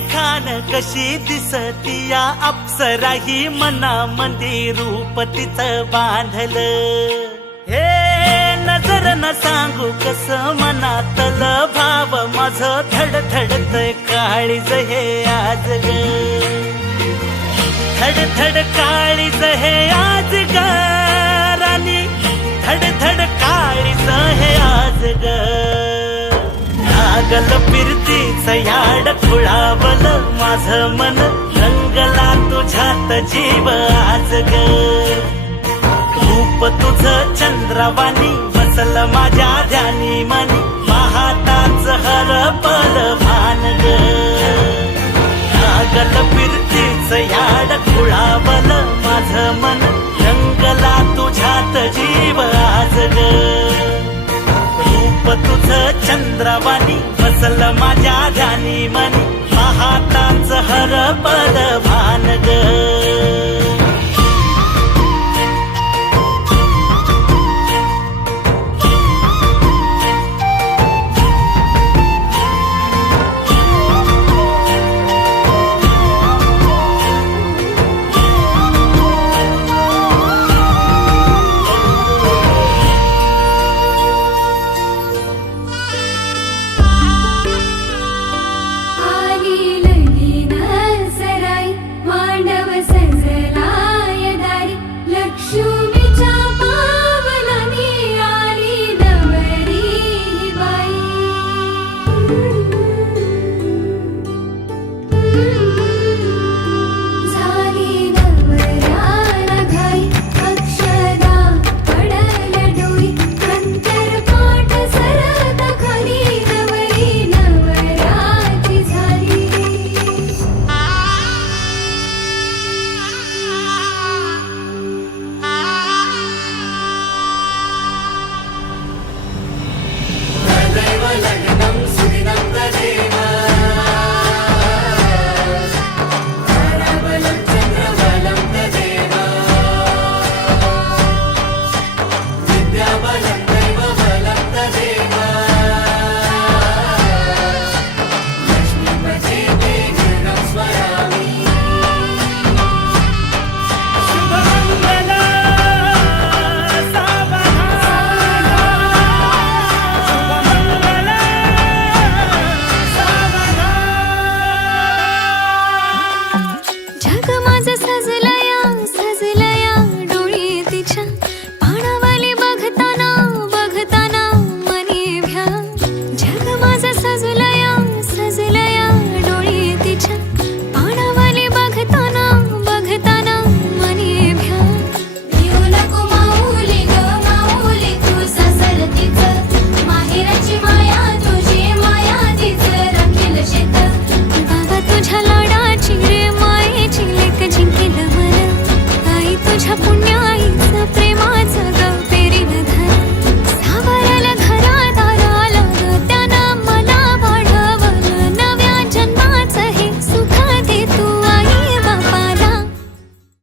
कशी दिसती या अप्सरा ही मनामध्ये रूप तिचं बांधलं. हे नजर न सांगू कस मनातल भाव माझ धड धडतय काळीज हे आज ग. धड धड काळीज हे आज ग राणी. धड धड काळीज हे आज ग. लागल फिरतीच याड खुळावल माझ मन. रंगला तुझ्यात जीव आज ग. रूप तुझ चंद्रवाणी बसल माझ्या ध्यानी मनी. महाताच हर पल भान ग. लागल फिरतीच याड खुळावल माझ मन. रंगला तुझ्यात जीव आज ग. रूप तुझ चंद्रवाणी फसल माझ्या ध्यानी मनी. महाताच हर पद भान ग.